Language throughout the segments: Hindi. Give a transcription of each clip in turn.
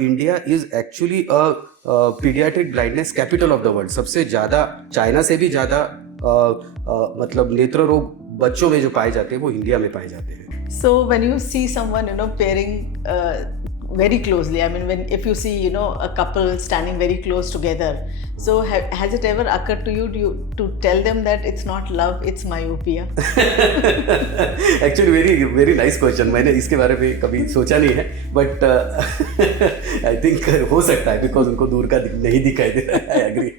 India is actually a paediatric blindness capital of the world. सबसे ज़्यादा, चाइना से भी ज़्यादा मतलब नेत्र रोग बच्चों में जो पाए जाते हैं वो इंडिया में पाए जाते हैं। So when you see someone, pairing very closely, I mean, if you see, a couple standing very close together, so has it ever occurred to you to tell them that it's not love, it's myopia? Actually very very nice question. मैंने इसके बारे में कभी सोचा नहीं है, बट आई थिंक हो सकता है, बिकॉज उनको दूर का नहीं दिखाई दे रहा है। I agree.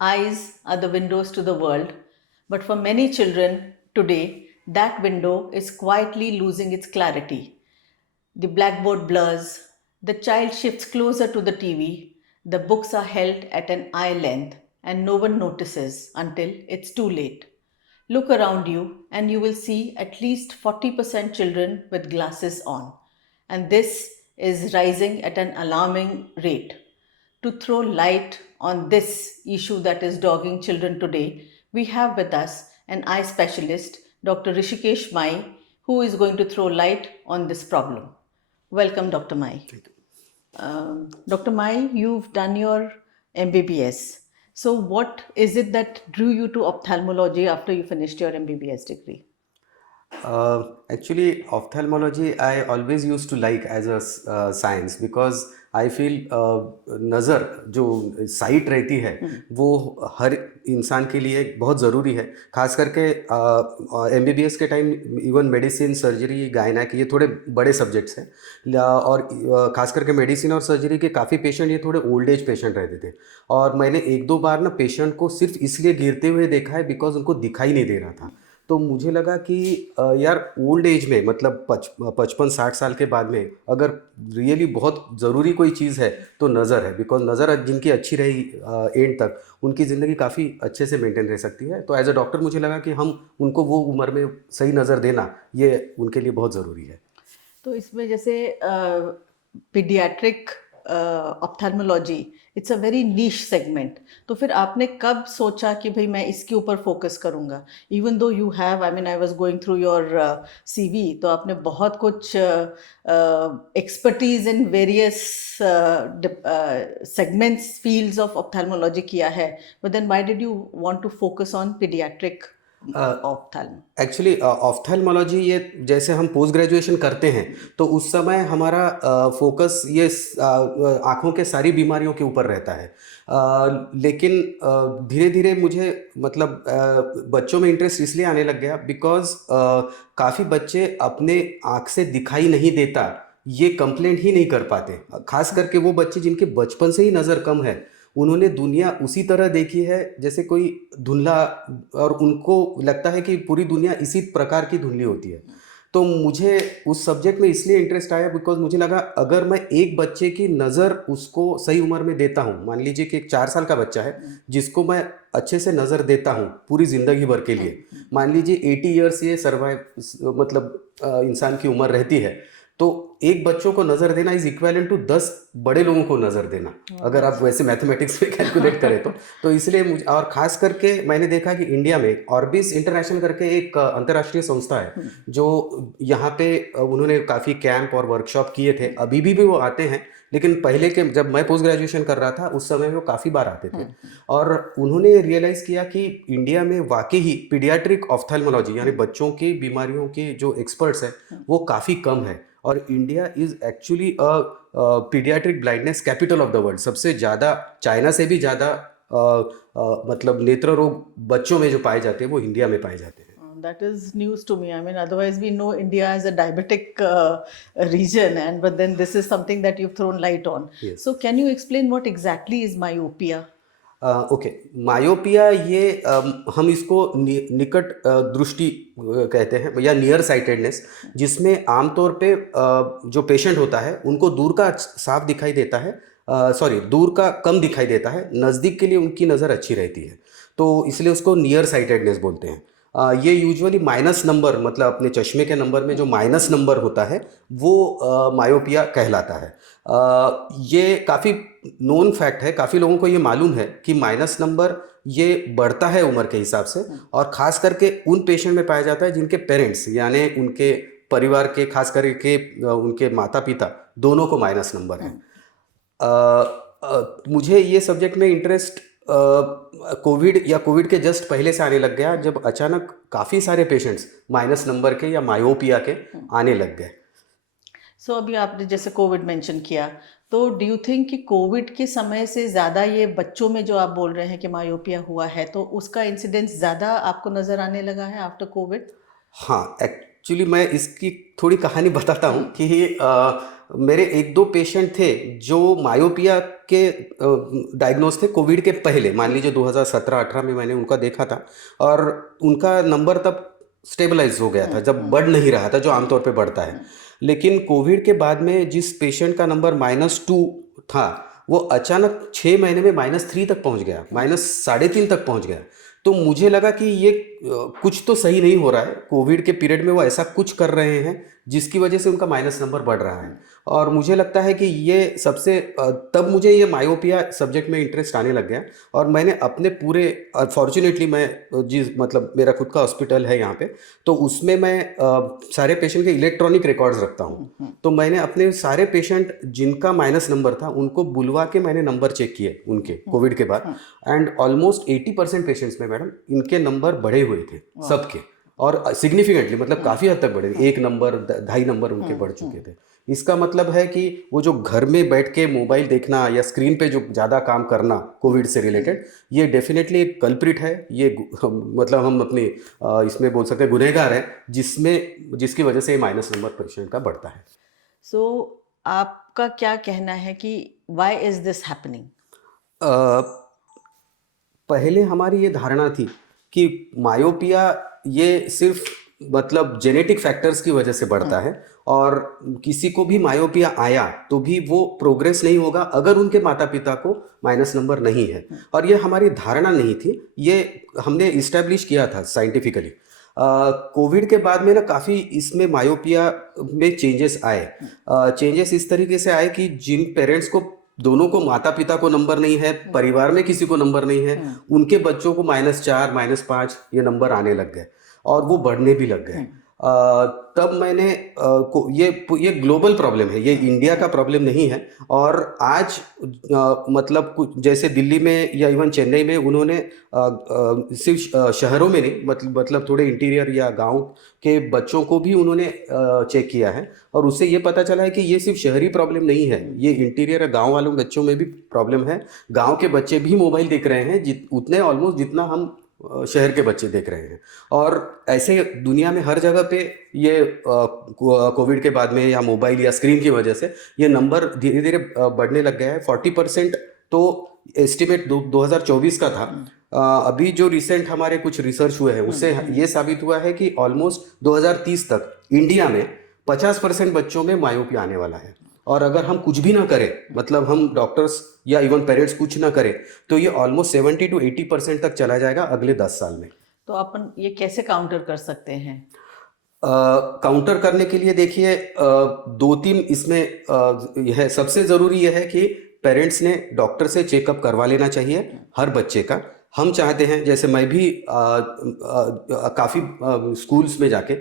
Eyes are the windows to the world, but for many children today, that window is quietly losing its clarity. The blackboard blurs, the child shifts closer to the TV, the books are held at an eye length, and no one notices until it's too late. Look around you, and you will see at least 40% children with glasses on, and this is rising at an alarming rate. To throw light on this issue that is dogging children today, we have with us an eye specialist, Dr. Rishikesh Mai, who is going to throw light on this problem. Welcome, Dr. Mai. Thank you. Dr. Mai, you've done your MBBS. So, what is it that drew you to ophthalmology after you finished your MBBS degree? Actually, ophthalmology I always used to like as a science, because I feel नज़र जो साइट रहती है वो हर इंसान के लिए बहुत ज़रूरी है। खास करके एमबीबीएस के time even medicine, surgery, gynaec ये थोड़े बड़े सब्जेक्ट्स हैं, और खास करके मेडिसिन और सर्जरी के काफ़ी पेशेंट ये थोड़े ओल्ड एज पेशेंट रहते थे। और मैंने एक दो बार ना पेशेंट को सिर्फ इसलिए गिरते हुए देखा है बिकॉज उनको दिखाई नहीं दे रहा था। तो मुझे लगा कि यार ओल्ड एज में, मतलब 55-60 साल के बाद में अगर रियली बहुत ज़रूरी कोई चीज़ है तो नज़र है, बिकॉज नज़र जिनकी अच्छी रही एंड तक, उनकी ज़िंदगी काफ़ी अच्छे से मेंटेन रह सकती है। तो एज अ डॉक्टर मुझे लगा कि हम उनको वो उम्र में सही नज़र देना ये उनके लिए बहुत ज़रूरी है। तो इसमें जैसे paediatric ophthalmology, it's a very niche segment, तो फिर आपने कब सोचा कि भाई मैं इसके ऊपर फोकस करूँगा? Even though you have, I mean I was going through your CV, तो आपने बहुत कुछ expertise in various segments, fields of ophthalmology किया है, but then why did you want to focus on paediatric ophthalm? Actually ophthalmology ये जैसे हम पोस्ट ग्रेजुएशन करते हैं तो उस समय हमारा फोकस ये आँखों के सारी बीमारियों के ऊपर रहता है। लेकिन धीरे धीरे मुझे मतलब बच्चों में इंटरेस्ट इसलिए आने लग गया बिकॉज काफ़ी बच्चे अपने आँख से दिखाई नहीं देता ये कंप्लेंट ही नहीं कर पाते। खास करके वो बच्चे जिनके बचपन से ही नज़र कम है, उन्होंने दुनिया उसी तरह देखी है जैसे कोई धुंधला, और उनको लगता है कि पूरी दुनिया इसी प्रकार की धुंधली होती है। तो मुझे उस सब्जेक्ट में इसलिए इंटरेस्ट आया बिकॉज मुझे लगा अगर मैं एक बच्चे की नज़र उसको सही उम्र में देता हूँ, मान लीजिए कि एक 4 साल का बच्चा है जिसको मैं अच्छे से नज़र देता हूँ पूरी ज़िंदगी भर के लिए, मान लीजिए 80 ईयर्स ये सर्वाइव मतलब इंसान की उम्र रहती है, तो एक बच्चों को नज़र देना इज इक्वेलेंट टू 10 बड़े लोगों को नज़र देना, अगर आप वैसे मैथमेटिक्स में कैलकुलेट करें तो इसलिए मुझे, और ख़ास करके मैंने देखा कि इंडिया में ऑर्बिस इंटरनेशनल करके एक अंतर्राष्ट्रीय संस्था है जो यहाँ पे उन्होंने काफ़ी कैंप और वर्कशॉप किए थे, अभी भी वो आते हैं, लेकिन पहले के जब मैं पोस्ट ग्रेजुएशन कर रहा था उस समय वो काफ़ी बार आते थे। और उन्होंने रियलाइज़ किया कि इंडिया में वाकई ही पीडियाट्रिक ऑफ्थेल्मोलॉजी यानी बच्चों की बीमारियों के जो एक्सपर्ट्स हैं वो काफ़ी कम है, और India is actually a paediatric blindness capital of the world. सबसे ज़्यादा, चाइना से भी ज़्यादा मतलब नेत्र रोग बच्चों में जो पाए जाते हैं वो इंडिया में पाए जाते हैं। That is news to me. I mean, otherwise we know India as a diabetic region, but then this is something that you've thrown light on. Yes. So, can you explain what exactly is myopia? Okay, myopia ये हम इसको निकट दृष्टि कहते हैं या नियर साइटेडनेस, जिसमें आमतौर पे जो पेशेंट होता है उनको दूर का साफ दिखाई देता है, दूर का कम दिखाई देता है, नज़दीक के लिए उनकी नज़र अच्छी रहती है, तो इसलिए उसको नियर साइटेडनेस बोलते हैं। ये यूजुअली माइनस नंबर, मतलब अपने चश्मे के नंबर में जो माइनस नंबर होता है वो मायोपिया कहलाता है। ये काफ़ी नोन फैक्ट है, काफ़ी लोगों को ये मालूम है कि माइनस नंबर ये बढ़ता है उम्र के हिसाब से, और ख़ास करके उन पेशेंट में पाया जाता है जिनके पेरेंट्स यानी उनके परिवार के, खास करके उनके माता पिता दोनों को माइनस नंबर है। मुझे ये सब्जेक्ट में इंटरेस्ट कोविड या कोविड के जस्ट पहले से आने लग गया, जब अचानक काफ़ी सारे पेशेंट्स माइनस नंबर के या मायोपिया के आने लग गए। सो अभी आपने जैसे कोविड मेंशन किया, तो डू यू थिंक कि कोविड के समय से ज़्यादा ये बच्चों में जो आप बोल रहे हैं कि मायोपिया हुआ है, तो उसका इंसिडेंस ज़्यादा आपको नज़र आने लगा है आफ्टर कोविड? हाँ, एक्चुअली मैं इसकी थोड़ी कहानी बताता हूँ कि मेरे एक दो पेशेंट थे जो मायोपिया के डायग्नोज थे कोविड के पहले, मान लीजिए 2017-18 में मैंने उनका देखा था, और उनका नंबर तब स्टेबलाइज हो गया था, जब बढ़ नहीं रहा था जो आमतौर पे बढ़ता है। लेकिन कोविड के बाद में जिस पेशेंट का नंबर -2 था, वो अचानक 6 महीने में -3 तक पहुंच गया, -3.5 तक पहुंच गया। तो मुझे लगा कि ये कुछ तो सही नहीं हो रहा है, कोविड के पीरियड में वो ऐसा कुछ कर रहे हैं जिसकी वजह से उनका माइनस नंबर बढ़ रहा है। और मुझे लगता है कि ये सबसे तब मुझे ये मायोपिया सब्जेक्ट में इंटरेस्ट आने लग गया, और मैंने अपने पूरे, फॉर्चुनेटली मैं जिस, मतलब मेरा खुद का हॉस्पिटल है यहाँ पे, तो उसमें मैं सारे पेशेंट के इलेक्ट्रॉनिक रिकॉर्ड्स रखता हूँ। तो मैंने अपने सारे पेशेंट जिनका माइनस नंबर था उनको बुलवा के मैंने नंबर चेक किए उनके कोविड के बाद, एंड ऑलमोस्ट 80% पेशेंट्स में मैडम इनके नंबर बढ़े हुए थे सबके, और सिग्निफिकेंटली, मतलब काफ़ी हद तक बढ़े थे, 1 नंबर 2.5 नंबर उनके बढ़ चुके थे। इसका मतलब है कि वो जो घर में बैठ के मोबाइल देखना या स्क्रीन पे जो ज़्यादा काम करना कोविड से रिलेटेड, ये डेफिनेटली एक कल्प्रिट है, ये मतलब हम अपनी इसमें बोल सकते हैं गुनहगार है, जिसकी वजह से माइनस नंबर पेशेंट का बढ़ता है। सो आपका क्या कहना है कि व्हाई इज दिस हैपनिंग? पहले हमारी ये धारणा थी कि मायोपिया ये सिर्फ मतलब जेनेटिक फैक्टर्स की वजह से बढ़ता है, और किसी को भी मायोपिया आया तो भी वो प्रोग्रेस नहीं होगा अगर उनके माता पिता को माइनस नंबर नहीं है। और ये हमारी धारणा नहीं थी, ये हमने इस्टेब्लिश किया था साइंटिफिकली। कोविड के बाद में ना काफ़ी इसमें मायोपिया में चेंजेस आए। चेंजेस इस तरीके से आए कि जिन पेरेंट्स को, दोनों को, माता पिता को नंबर नहीं है, परिवार में किसी को नंबर नहीं है, उनके बच्चों को -4 -5 ये नंबर आने लग गए, और वो बढ़ने भी लग गए। तब मैंने ये ग्लोबल प्रॉब्लम है, ये इंडिया का प्रॉब्लम नहीं है। और आज मतलब कुछ जैसे दिल्ली में या इवन चेन्नई में उन्होंने सिर्फ शहरों में नहीं, मतलब थोड़े इंटीरियर या गांव के बच्चों को भी उन्होंने चेक किया है, और उससे ये पता चला है कि ये सिर्फ शहरी प्रॉब्लम नहीं है, ये इंटीरियर या गांव वालों बच्चों में भी प्रॉब्लम है। गांव के बच्चे भी मोबाइल देख रहे हैं उतने ऑलमोस्ट जितना हम शहर के बच्चे देख रहे हैं। और ऐसे दुनिया में हर जगह पे ये कोविड के बाद में या मोबाइल या स्क्रीन की वजह से ये नंबर धीरे धीरे बढ़ने लग गया है। 40% तो एस्टिमेट 2024 का था। अभी जो रिसेंट हमारे कुछ रिसर्च हुए हैं उससे ये साबित हुआ है कि ऑलमोस्ट 2030 तक इंडिया में 50% बच्चों में मायोपिया आने वाला है। और अगर हम कुछ भी ना करें, मतलब हम डॉक्टर्स या इवन पेरेंट्स कुछ ना करें, तो ये ऑलमोस्ट 70 to 80% तक चला जाएगा अगले 10 साल में। तो अपन ये कैसे काउंटर कर सकते हैं? काउंटर करने के लिए देखिए, 2-3 इसमें यह सबसे ज़रूरी यह है कि पेरेंट्स ने डॉक्टर से चेकअप करवा लेना चाहिए हर बच्चे का। हम चाहते हैं, जैसे मैं भी काफ़ी स्कूल्स में जाके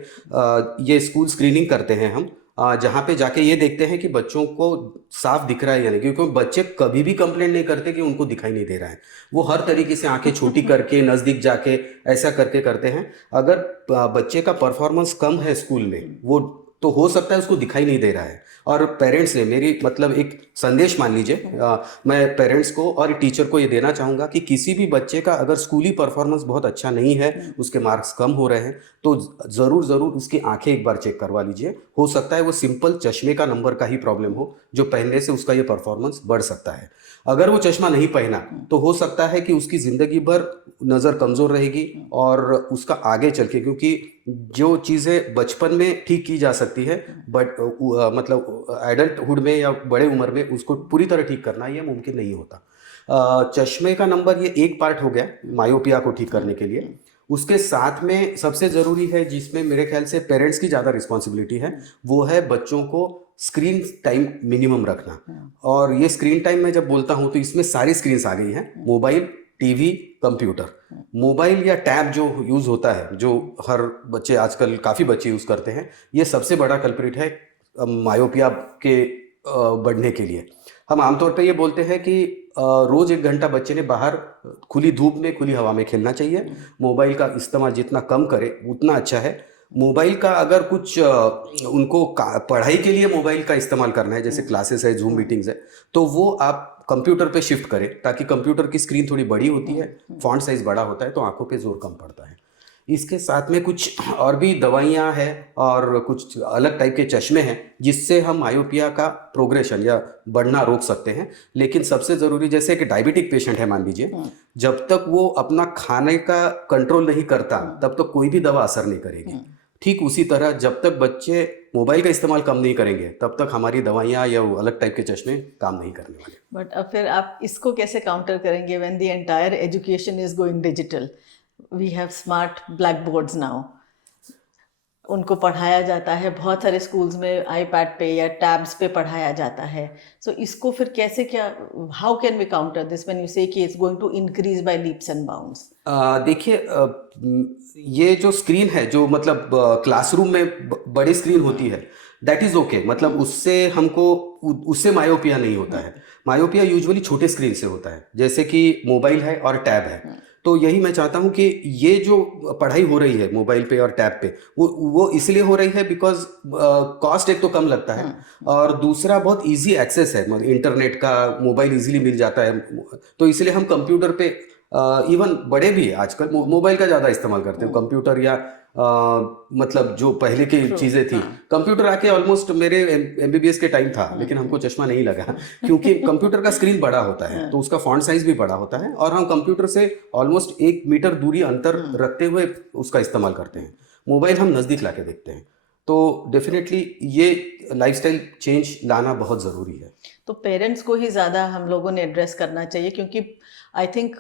ये स्कूल स्क्रीनिंग करते हैं हम, जहाँ पे जाके ये देखते हैं कि बच्चों को साफ दिख रहा है या नहीं, क्योंकि बच्चे कभी भी कंप्लेंट नहीं करते कि उनको दिखाई नहीं दे रहा है। वो हर तरीके से आंखें छोटी करके, नज़दीक जाके, ऐसा करके करते हैं। अगर बच्चे का परफॉर्मेंस कम है स्कूल में, वो तो हो सकता है उसको दिखाई नहीं दे रहा है। और पेरेंट्स ने, मेरी मतलब एक संदेश मान लीजिए, मैं पेरेंट्स को और टीचर को ये देना चाहूँगा कि किसी भी बच्चे का अगर स्कूली परफॉर्मेंस बहुत अच्छा नहीं है, उसके मार्क्स कम हो रहे हैं, तो ज़रूर उसकी आंखें एक बार चेक करवा लीजिए। हो सकता है वो सिंपल चश्मे का नंबर का ही प्रॉब्लम हो, जो पहनने से उसका ये परफॉर्मेंस बढ़ सकता है। अगर वो चश्मा नहीं पहना तो हो सकता है कि उसकी ज़िंदगी भर नज़र कमज़ोर रहेगी, और उसका आगे चल के, क्योंकि जो चीज़ें बचपन में ठीक की जा सकती है, बट मतलब एडल्टहुड में या बड़े उम्र में उसको पूरी तरह ठीक करना ये मुमकिन नहीं होता। चश्मे का नंबर ये एक पार्ट हो गया मायोपिया को ठीक करने के लिए। उसके साथ में सबसे ज़रूरी है, जिसमें मेरे ख्याल से पेरेंट्स की ज़्यादा रिस्पॉन्सिबिलिटी है, वो है बच्चों को स्क्रीन टाइम मिनिमम रखना। और ये स्क्रीन टाइम मैं जब बोलता हूँ तो इसमें सारी स्क्रीन्स आ गई हैं, मोबाइल, टीवी, कंप्यूटर। मोबाइल या टैब जो यूज़ होता है, जो हर बच्चे आजकल काफ़ी बच्चे यूज़ करते हैं, ये सबसे बड़ा कल्प्रिट है मायोपिया के बढ़ने के लिए। हम आमतौर पे ये बोलते हैं कि रोज़ 1 घंटा बच्चे ने बाहर खुली धूप में, खुली हवा में खेलना चाहिए। मोबाइल का इस्तेमाल जितना कम करे उतना अच्छा है। मोबाइल का अगर कुछ उनको पढ़ाई के लिए मोबाइल का इस्तेमाल करना है, जैसे क्लासेस है, जूम मीटिंग्स है, तो वो आप कंप्यूटर पे शिफ्ट करें, ताकि कंप्यूटर की स्क्रीन थोड़ी बड़ी होती है, फॉन्ट साइज बड़ा होता है, तो आंखों पे जोर कम पड़ता है। इसके साथ में कुछ और भी दवाइयाँ हैं और कुछ अलग टाइप के चश्मे हैं, जिससे हम मायोपिया का प्रोग्रेशन या बढ़ना रोक सकते हैं। लेकिन सबसे ज़रूरी, जैसे एक डायबिटिक पेशेंट है मान लीजिए, जब तक वो अपना खाने का कंट्रोल नहीं करता तब तक कोई भी दवा असर नहीं करेगी। ठीक उसी तरह जब तक बच्चे मोबाइल का इस्तेमाल कम नहीं करेंगे तब तक हमारी दवाइयाँ या वो अलग टाइप के चश्मे काम नहीं करने वाले। बट अब फिर आप इसको कैसे काउंटर करेंगे when the entire education is going digital? We have smart black boards now, उनको पढ़ाया जाता है, बहुत सारे स्कूल्स में आईपैड पे या टैब्स पे पढ़ाया जाता है। सो इसको फिर कैसे, क्या, how can we counter this when you say कि it's going to increase by leaps and bounds? देखिए, ये जो स्क्रीन है, जो मतलब क्लासरूम में बड़ी स्क्रीन होती है, दैट इज़ ओके। मतलब उससे हमको उससे मायोपिया नहीं होता है। मायोपिया यूजुअली छोटे स्क्रीन से होता है, जैसे कि मोबाइल है और टैब है। तो यही मैं चाहता हूँ कि ये जो पढ़ाई हो रही है मोबाइल पे और टैब पे, वो इसलिए हो रही है बिकॉज कॉस्ट एक तो कम लगता है, और दूसरा बहुत इजी एक्सेस है, मतलब इंटरनेट का, मोबाइल इजीली मिल जाता है। तो इसलिए हम कंप्यूटर पे, इवन बड़े भी आजकल मोबाइल का ज़्यादा इस्तेमाल करते हैं। कंप्यूटर या मतलब जो पहले की चीज़ें थी, कंप्यूटर आके ऑलमोस्ट मेरे एमबीबीएस के टाइम था, लेकिन हमको चश्मा नहीं लगा क्योंकि कंप्यूटर का स्क्रीन बड़ा होता है, तो उसका फॉन्ट साइज भी बड़ा होता है, और हम कंप्यूटर से ऑलमोस्ट 1 मीटर दूरी अंतर रखते हुए उसका इस्तेमाल करते हैं। मोबाइल हम नज़दीक ला के देखते हैं। तो डेफिनेटली ये लाइफस्टाइल चेंज लाना बहुत ज़रूरी है। तो पेरेंट्स को ही ज़्यादा हम लोगों ने एड्रेस करना चाहिए, क्योंकि आई थिंक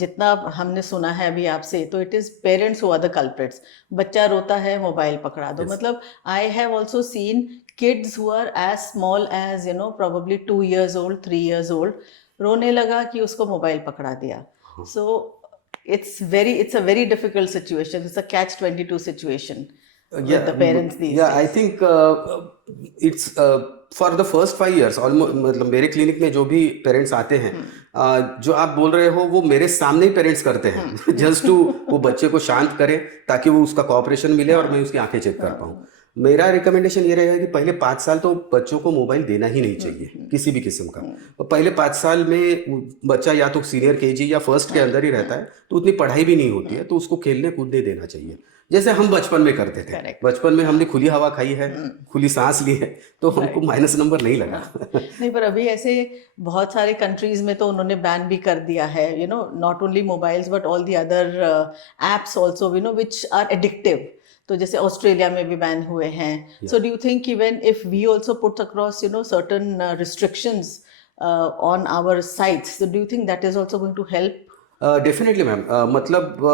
जितना हमने सुना है अभी आपसे, तो it is parents who are the culprits. बच्चा रोता है, मोबाइल पकड़ा दो। मतलब I have also seen kids who are as small as probably 2 years old, 3 years old, रोने लगा कि उसको मोबाइल पकड़ा दिया। सो it's a very difficult situation. It's a catch-22 situation with the parents these days. I think it's for the first 5 years almost, मतलब मेरे क्लिनिक में जो भी पेरेंट्स आते हैं, जो आप बोल रहे हो वो मेरे सामने ही पेरेंट्स करते हैं जस्ट टू वो बच्चे को शांत करें, ताकि वो उसका कोऑपरेशन मिले और मैं उसकी आंखें चेक कर पाऊँ। मेरा रिकमेंडेशन ये रहेगा कि पहले 5 साल तो बच्चों को मोबाइल देना ही नहीं चाहिए, किसी भी किस्म का। तो पहले 5 साल में बच्चा या तो सीनियर केजी या फर्स्ट के अंदर ही रहता है, तो उतनी पढ़ाई भी नहीं होती है, तो उसको खेलने कूदने देना चाहिए, जैसे हम बचपन में करते थे। Correct. बचपन में हमने खुली हवा खाई है, खुली सांस ली है, तो हमको माइनस नंबर नहीं लगा। नहीं, पर अभी ऐसे बहुत सारे कंट्रीज में तो उन्होंने बैन भी कर दिया है, not only mobiles but all the other apps also, which are addictive. तो जैसे ऑस्ट्रेलिया में भी बैन हुए हैं। So do you think even if we also put across certain restrictions on our sites, so do you think that is also going to help? Definitely ma'am, मतलब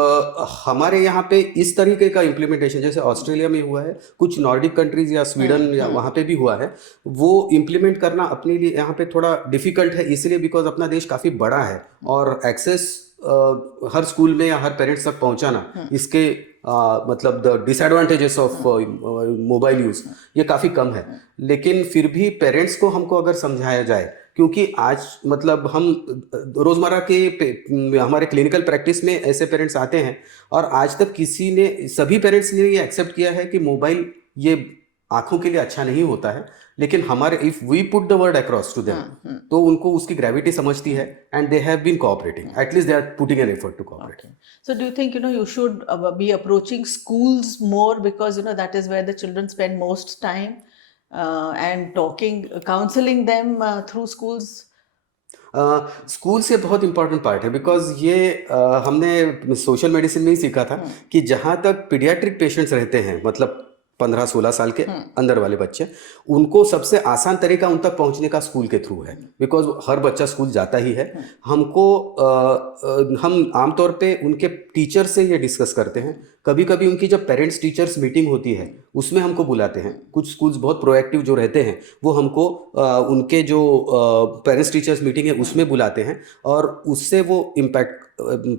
हमारे यहाँ पे इस तरीके का इम्प्लीमेंटेशन जैसे ऑस्ट्रेलिया में हुआ है, कुछ नॉर्डिक कंट्रीज या स्वीडन या वहाँ पे भी हुआ है, वो इम्प्लीमेंट करना अपने लिए यहाँ पे थोड़ा डिफिकल्ट है, इसलिए बिकॉज अपना देश काफ़ी बड़ा है और एक्सेस हर स्कूल में या हर पेरेंट्स तक पहुँचाना, इसके मतलब the disadvantages of mobile use ये काफ़ी कम है। लेकिन फिर भी पेरेंट्स को हमको अगर समझाया जाए, क्योंकि आज मतलब हम रोज़मर्रा के हमारे क्लिनिकल प्रैक्टिस में ऐसे पेरेंट्स आते हैं, और आज तक सभी पेरेंट्स ने ये एक्सेप्ट किया है कि मोबाइल ये आंखों के लिए अच्छा नहीं होता है, लेकिन हमारे if we put the word across to them, तो उनको उसकी ग्रेविटी समझती है, and they have been cooperating, at least they are putting an effort to cooperate. So do you think you should be approaching schools more, because that is where the children spend most time, and counseling them through schools? School से बहुत इंपॉर्टेंट पार्ट है, बिकॉज ये हमने सोशल मेडिसिन में ही सीखा था कि जहाँ तक पीडियाट्रिक पेशेंट्स रहते हैं, मतलब 15-16 साल के अंदर वाले बच्चे, उनको सबसे आसान तरीका उन तक पहुंचने का स्कूल के थ्रू है, बिकॉज हर बच्चा स्कूल जाता ही है। हमको हम आमतौर पे उनके टीचर से ये डिस्कस करते हैं। कभी कभी उनकी जब पेरेंट्स टीचर्स मीटिंग होती है उसमें हमको बुलाते हैं। कुछ स्कूल्स बहुत प्रोएक्टिव जो रहते हैं वो हमको उनके जो पेरेंट्स टीचर्स मीटिंग है उसमें बुलाते हैं, और उससे वो इम्पैक्ट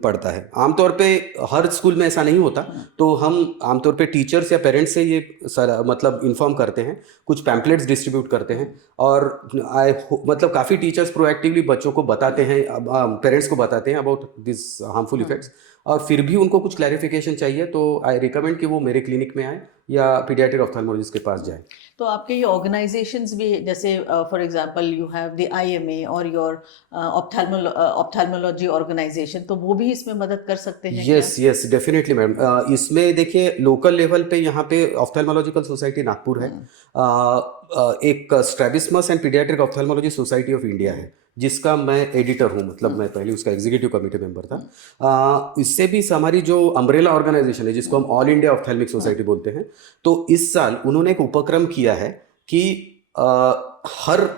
पड़ता है। आमतौर पे हर स्कूल में ऐसा नहीं होता, तो हम आमतौर पे टीचर्स या पेरेंट्स से ये मतलब इन्फॉर्म करते हैं, कुछ पैम्पलेट्स डिस्ट्रीब्यूट करते हैं, और मतलब काफ़ी टीचर्स प्रोएक्टिवली बच्चों को बताते हैं, पेरेंट्स को बताते हैं अबाउट दिस हार्मफुल इफेक्ट्स। और फिर भी उनको कुछ क्लैरिफिकेशन चाहिए तो आई रिकमेंड कि वो मेरे क्लिनिक में आए या पीडियाट्रिक ऑफ्थेल्मोलॉजिस्ट के पास जाए। तो आपके ये ऑर्गेनाइजेशंस भी, जैसे for example you have the IMA और योर ऑप्थेल्मोलॉजी ऑर्गेनाइजेशन, तो वो भी इसमें मदद कर सकते हैं? Yes yes definitely ma'am. इसमें देखिए लोकल लेवल पे यहाँ पे ऑफ्थेल्मोलॉजिकल सोसाइटी नागपुर है, एक strabismus and paediatric ophthalmology society of India है, जिसका मैं एडिटर हूँ, मतलब मैं पहले उसका एग्जीक्यूटिव कमेटी मेंबर था। इससे भी हमारी जो अम्ब्रेला ऑर्गेनाइजेशन है जिसको हम ऑल इंडिया ऑफ्थेल्मिक सोसाइटी बोलते हैं, तो इस साल उन्होंने एक उपक्रम किया है कि हर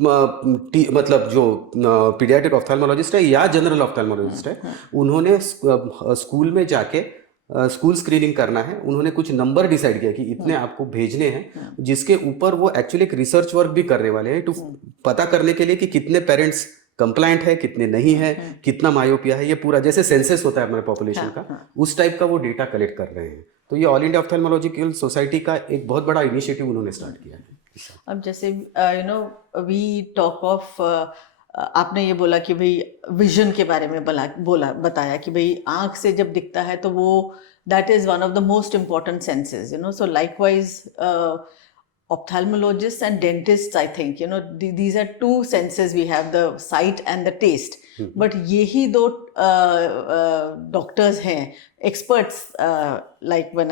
मतलब जो पीडियाट्रिक ऑफ्थेल्मोलॉजिस्ट है या जनरल ऑफ्थेल्मोलॉजिस्ट है, उन्होंने स्कूल में जाके स्कूल स्क्रीनिंग करना है। उन्होंने कुछ नंबर डिसाइड किया कि इतने आपको भेजने हैं, जिसके ऊपर वो एक्चुअली एक रिसर्च वर्क भी करने वाले हैं, टू पता करने के लिए कि कितने पेरेंट्स कंप्लाइंट है, कितने नहीं है, कितना मायोपिया है, ये पूरा जैसे सेंसस होता है हमारे पॉपुलेशन का, उस टाइप का वो डेटा कलेक्ट कर रहे हैं। तो ये ऑल इंडिया ऑफ्थेल्मोलॉजिकल सोसाइटी का एक बहुत बड़ा इनिशिएटिव उन्होंने स्टार्ट किया है। अब जैसे वी टॉक ऑफ, आपने ये बोला कि भाई विजन के बारे में बताया कि भाई आँख से जब दिखता है तो वो that is one of the most important senses, so likewise ophthalmologists and dentists, I think, these are two senses we have, the sight and the taste. But यही दो डॉक्टर्स हैं, experts, like when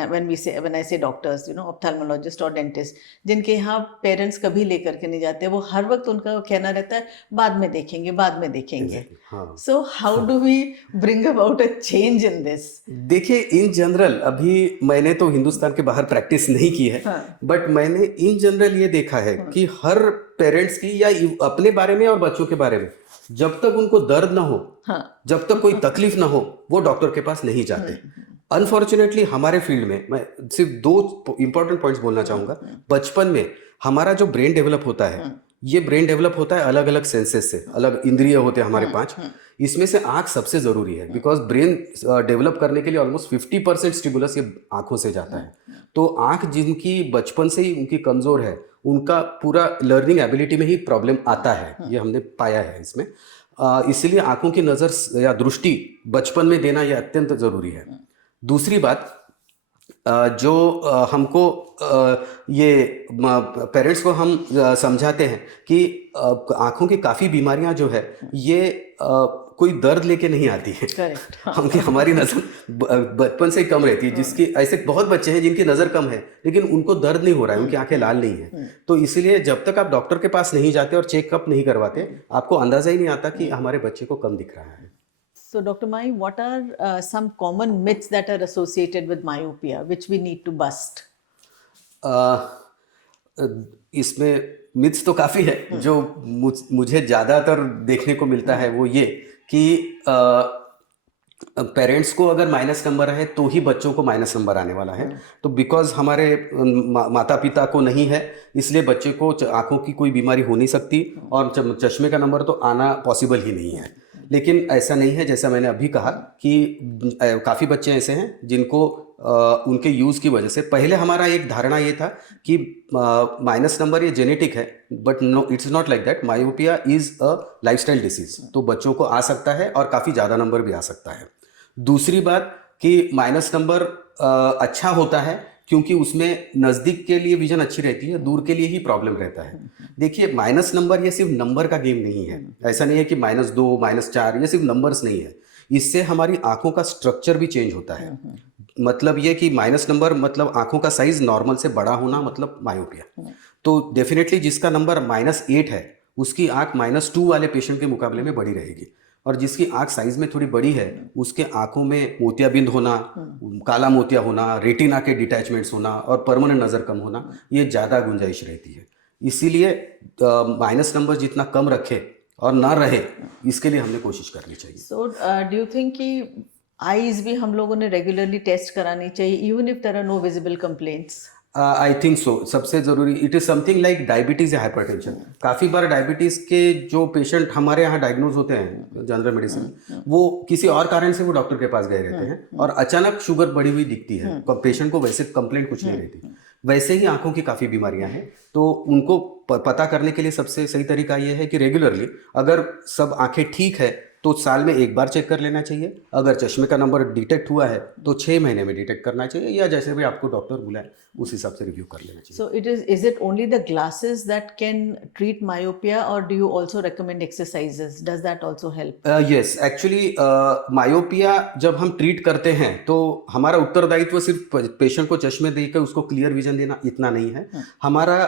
I say doctors, ophthalmologist और dentist, जिनके यहाँ पेरेंट्स कभी लेकर के नहीं जाते। वो हर वक्त उनका कहना रहता है बाद में देखेंगे। So how do we bring about a change in this? देखिए इन जनरल, अभी मैंने तो हिंदुस्तान के बाहर प्रैक्टिस नहीं की है, बट मैंने इन जनरल ये देखा है कि हर पेरेंट्स की या अपने बारे में और बच्चों के बारे में, जब तक उनको दर्द ना हो, जब तक कोई तकलीफ ना हो, वो डॉक्टर के पास नहीं जाते। अनफॉर्चुनेटली हमारे फील्ड में मैं सिर्फ 2 इंपॉर्टेंट पॉइंट्स बोलना चाहूंगा। बचपन में हमारा जो ब्रेन डेवलप होता है, ये ब्रेन डेवलप होता है अलग अलग सेंसेस से, अलग इंद्रिय होते हैं हमारे 5। इसमें से आंख सबसे जरूरी है, बिकॉज ब्रेन डेवलप करने के लिए ऑलमोस्ट 50% स्टिमुलस ये आंखों से जाता है। तो आंख जिनकी बचपन से ही उनकी कमजोर है, उनका पूरा लर्निंग एबिलिटी में ही प्रॉब्लम आता है, ये हमने पाया है इसमें। इसीलिए आंखों की नज़र या दृष्टि बचपन में देना यह अत्यंत ज़रूरी है। दूसरी बात, जो हमको ये पेरेंट्स को हम समझाते हैं कि आंखों की काफ़ी बीमारियां जो है ये कोई दर्द लेके नहीं आती है। करेक्ट। हमारी नज़र बचपन से ही कम रहती है, जिसकी ऐसे बहुत बच्चे हैं जिनकी नज़र कम है लेकिन उनको दर्द नहीं हो रहा है, उनकी आंखें लाल नहीं है। तो इसीलिए जब तक आप डॉक्टर के पास नहीं जाते और चेकअप नहीं करवाते, आपको अंदाज़ा ही नहीं आता कि हमारे बच्चे को कम दिख रहा है। So, Dr. Mai, what are some common myths that are associated with myopia, which we need to bust? इसमें मिथ्स तो काफ़ी है। जो मुझे ज़्यादातर देखने को मिलता है वो ये कि पेरेंट्स को अगर माइनस नंबर है तो ही बच्चों को माइनस नंबर आने वाला है। तो बिकॉज हमारे माता पिता को नहीं है, इसलिए बच्चे को आँखों की कोई बीमारी हो नहीं सकती और चश्मे का नंबर तो आना पॉसिबल ही नहीं है। लेकिन ऐसा नहीं है, जैसा मैंने अभी कहा कि काफ़ी बच्चे ऐसे हैं जिनको उनके यूज़ की वजह से, पहले हमारा एक धारणा ये था कि माइनस नंबर ये जेनेटिक है, but no, it's not like that. Myopia is a lifestyle disease, तो बच्चों को आ सकता है और काफ़ी ज़्यादा नंबर भी आ सकता है। दूसरी बात कि माइनस नंबर अच्छा होता है क्योंकि उसमें नज़दीक के लिए विजन अच्छी रहती है, दूर के लिए ही प्रॉब्लम रहता है। देखिए माइनस नंबर ये सिर्फ नंबर का गेम नहीं है। ऐसा नहीं है कि -2 -4 ये सिर्फ नंबर्स नहीं है। इससे हमारी आंखों का स्ट्रक्चर भी चेंज होता है। मतलब ये कि माइनस नंबर मतलब आंखों का साइज नॉर्मल से बड़ा होना, मतलब मायोपिया। तो डेफिनेटली जिसका नंबर -8 है उसकी आंख -2 वाले पेशेंट के मुकाबले में बड़ी रहेगी। और जिसकी आंख साइज में थोड़ी बड़ी है उसके आंखों में मोतियाबिंद होना, काला मोतिया होना, रेटिना के डिटैचमेंट्स होना और परमानेंट नज़र कम होना, ये ज़्यादा गुंजाइश रहती है। इसीलिए माइनस नंबर जितना कम रखे और ना रहे, इसके लिए हमने कोशिश करनी चाहिए। सो डू यू थिंक कि आईज भी हम लोगों ने रेगुलरली टेस्ट करानी चाहिए even if there are no visible complaints? I think so. सबसे ज़रूरी it is something like diabetes या हाइपरटेंशन। काफ़ी बार डायबिटीज़ के जो पेशेंट हमारे यहाँ डायग्नोज होते हैं जनरल मेडिसिन, वो किसी और कारण से वो डॉक्टर के पास गए रहते हैं और अचानक शुगर बढ़ी हुई दिखती है। पेशेंट को वैसे कंप्लेंट कुछ नहीं रहती। वैसे ही आंखों की काफ़ी बीमारियां हैं, तो उनको पता करने के लिए सबसे सही तरीका ये है कि रेगुलरली अगर सब आंखें ठीक है तो साल में एक बार चेक कर लेना चाहिए। अगर चश्मे का नंबर डिटेक्ट हुआ है तो 6 महीने में डिटेक्ट करना चाहिए, या जैसे भी आपको डॉक्टर बुलाए उस हिसाब से रिव्यू कर लेना चाहिए। So is it only the glasses that can treat myopia, or do you also recommend exercises? Does that also help? Yes, actually myopia जब हम ट्रीट करते हैं तो हमारा उत्तरदायित्व सिर्फ पेशेंट को चश्मे देकर उसको क्लियर विजन देना इतना नहीं है। हमारा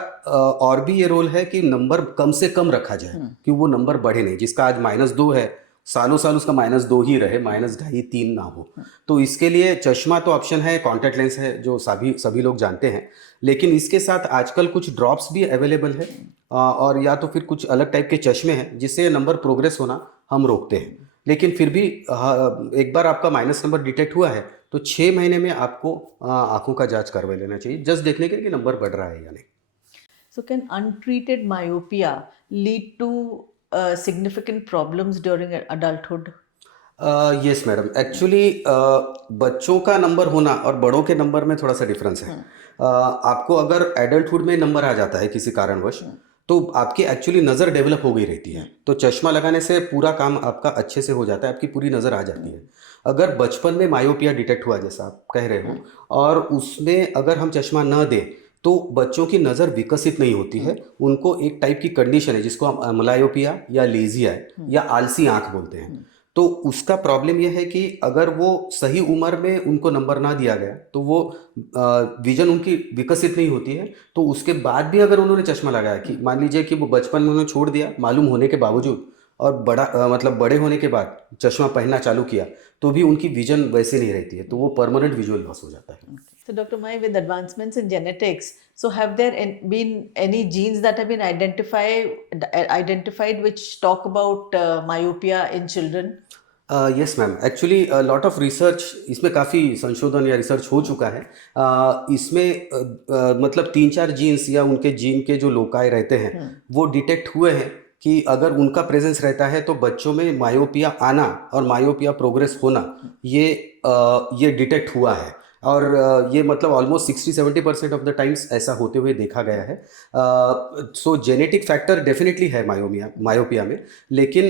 और भी ये रोल है कि नंबर कम से कम रखा जाए कि वो नंबर बढ़े नहीं। जिसका आज -2 है, सालों साल उसका -2 ही रहे, -2.5 3 ना हो। तो इसके लिए चश्मा तो ऑप्शन है, कॉन्टैक्ट लेंस है जो सभी लोग जानते हैं, लेकिन इसके साथ आजकल कुछ ड्रॉप्स भी अवेलेबल है और या तो फिर कुछ अलग टाइप के चश्मे हैं जिससे नंबर प्रोग्रेस होना हम रोकते हैं। लेकिन फिर भी एक बार आपका माइनस नंबर डिटेक्ट हुआ है तो 6 महीने में आपको आंखों का जांच करवा लेना चाहिए, जस्ट देखने के लिए कि नंबर बढ़ रहा है या नहीं। So can untreated myopia lead to significant problems during adulthood? Yes madam, actually बच्चों का नंबर होना और बड़ों के नंबर में थोड़ा सा डिफरेंस है। आपको अगर एडल्टहुड में नंबर आ जाता है किसी कारणवश, तो आपकी एक्चुअली नज़र डेवलप हो गई रहती है, तो चश्मा लगाने से पूरा काम आपका अच्छे से हो जाता है, आपकी पूरी नज़र आ जाती है। अगर बचपन में मायोपिया डिटेक्ट हुआ जैसा आप कह रहे हो और उसमें अगर हम चश्मा न दें तो बच्चों की नज़र विकसित नहीं होती है। उनको एक टाइप की कंडीशन है जिसको हम अमलायोपिया या लेजिया या आलसी आंख बोलते हैं। तो उसका प्रॉब्लम यह है कि अगर वो सही उम्र में उनको नंबर ना दिया गया तो वो विजन उनकी विकसित नहीं होती है। तो उसके बाद भी अगर उन्होंने चश्मा लगाया, कि मान लीजिए कि वो बचपन में उन्होंने छोड़ दिया मालूम होने के बावजूद और मतलब बड़े होने के बाद चश्मा पहनना चालू किया, तो भी उनकी विजन वैसे नहीं रहती है, तो वो परमानेंट विजुअल लॉस हो जाता है। So Dr. Mai, with advancements in genetics, so have there been any genes that have been identified which talk about myopia in children? Yes ma'am, actually lot of research, इसमें काफ़ी संशोधन या रिसर्च हो चुका है। इसमें मतलब 3-4 जीन्स या उनके जीन के जो लोकाई रहते हैं वो डिटेक्ट हुए हैं कि अगर उनका प्रेजेंस रहता है तो बच्चों में मायोपिया आना और मायोपिया प्रोग्रेस होना ये डिटेक्ट हुआ है। और ये मतलब ऑलमोस्ट 60-70% ऑफ द टाइम्स ऐसा होते हुए देखा गया है। सो जेनेटिक फैक्टर डेफिनेटली है मायोपिया में, लेकिन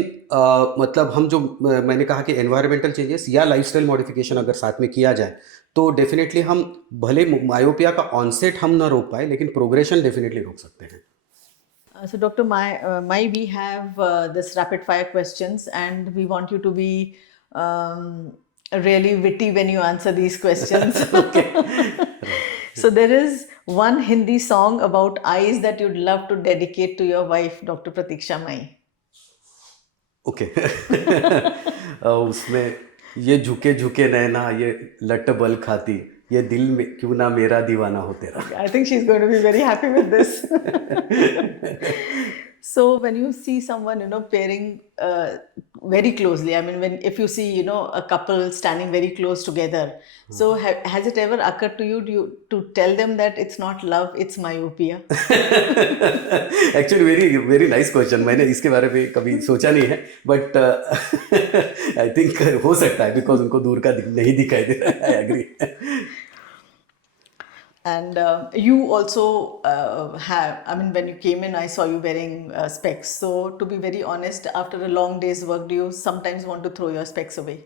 मतलब हम जो मैंने कहा कि एनवायरमेंटल चेंजेस या लाइफस्टाइल मॉडिफिकेशन अगर साथ में किया जाए तो डेफिनेटली हम भले मायोपिया का ऑनसेट हम ना रोक पाए लेकिन प्रोग्रेशन डेफिनेटली रोक सकते हैं। So Dr. Mai, we have this rapid fire questions and we want you to be really witty when you answer these questions. So there is one Hindi song about eyes that you'd love to dedicate to your wife, Dr. Pratiksha Mai. Okay उसमें ये झुके झुके नैना ये लट बल खाती ये दिल में क्यों ना मेरा दीवाना हो तेरा। I think she's going to be very happy with this. So when you see someone, pairing very closely, I mean, if you see, a couple standing very close together, so has it ever occurred to you to tell them that it's not love, it's myopia? Actually very very nice question, मैंने इसके बारे में कभी सोचा नहीं है, बट आई थिंक हो सकता है बिकॉज उनको दूर का नहीं दिखाई दे रहा है। I agree. And you also when you came in, I saw you wearing specs. So to be very honest, after a long day's work, do you sometimes want to throw your specs away?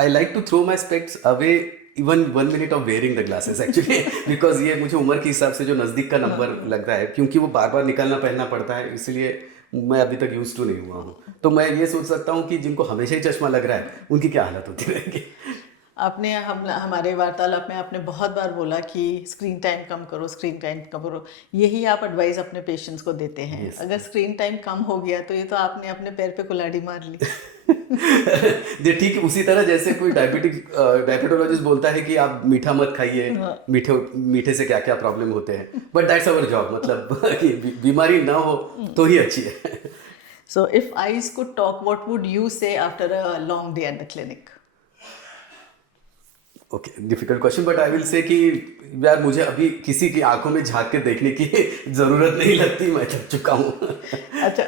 I like to throw my specs away even 1 minute of wearing the glasses actually because ये मुझे उम्र के हिसाब से जो नज़दीक का नंबर लगता है, क्योंकि वो बार बार निकालना पहनना पड़ता है, इसलिए मैं अभी तक यूज टू नहीं हुआ हूँ। तो मैं ये सोच सकता हूँ कि जिनको हमेशा ही चश्मा लग रहा है उनकी क्या हालत होती रहेगी। आपने हमारे वार्तालाप में आपने बहुत बार बोला कि स्क्रीन टाइम कम करो, स्क्रीन टाइम कम करो। यही आप एडवाइस अपने पेशेंट्स को देते हैं। Yes. अगर स्क्रीन टाइम कम हो गया तो ये तो आपने अपने पैर पे कुल्हाड़ी मार ली। ये ठीक उसी तरह जैसे कोई डायबिटोलॉजिस्ट बोलता है कि आप मीठा मत खाइए, मीठे से क्या क्या प्रॉब्लम होते हैं, बट दैट्स आवर जॉब, मतलब कि बीमारी ना हो तो ही अच्छी है। So if eyes could talk, what would you say after a long day at the clinic? Okay, difficult question, but I will say कि यार मुझे अभी किसी की आंखों में झांक के देखने की जरूरत नहीं लगती, मैं थक चुका हूँ। अच्छा,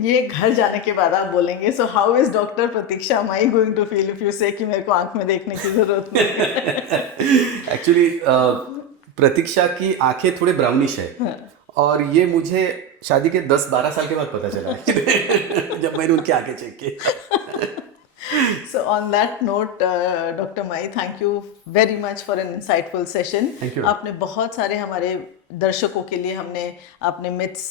ये घर जाने के बाद आप बोलेंगे। So how is doctor Pratiksha my going to feel if you say कि मेरे को आंख में देखने की जरूरत नहीं है? एक्चुअली प्रतीक्षा की आंखें थोड़े ब्राउनिश है, और ये मुझे शादी के 10-12 साल के बाद पता चला है जब मैंने उनकी आंखें चेक की। So on that note, Dr. Mai, thank you very much for an insightful session. Thank you. आपने बहुत सारे हमारे दर्शकों के लिए आपने myths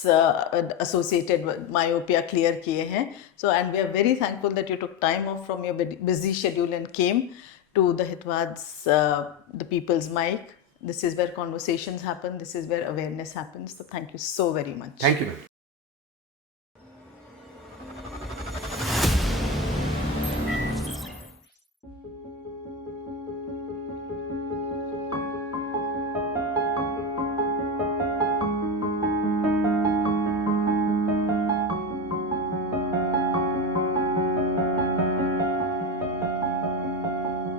associated with myopia clear किए हैं. So and we are very thankful that you took time off from your busy schedule and came to the Hitwads, the People's Mic. This is where conversations happen. This is where awareness happens. So thank you so very much. Thank you, ma'am.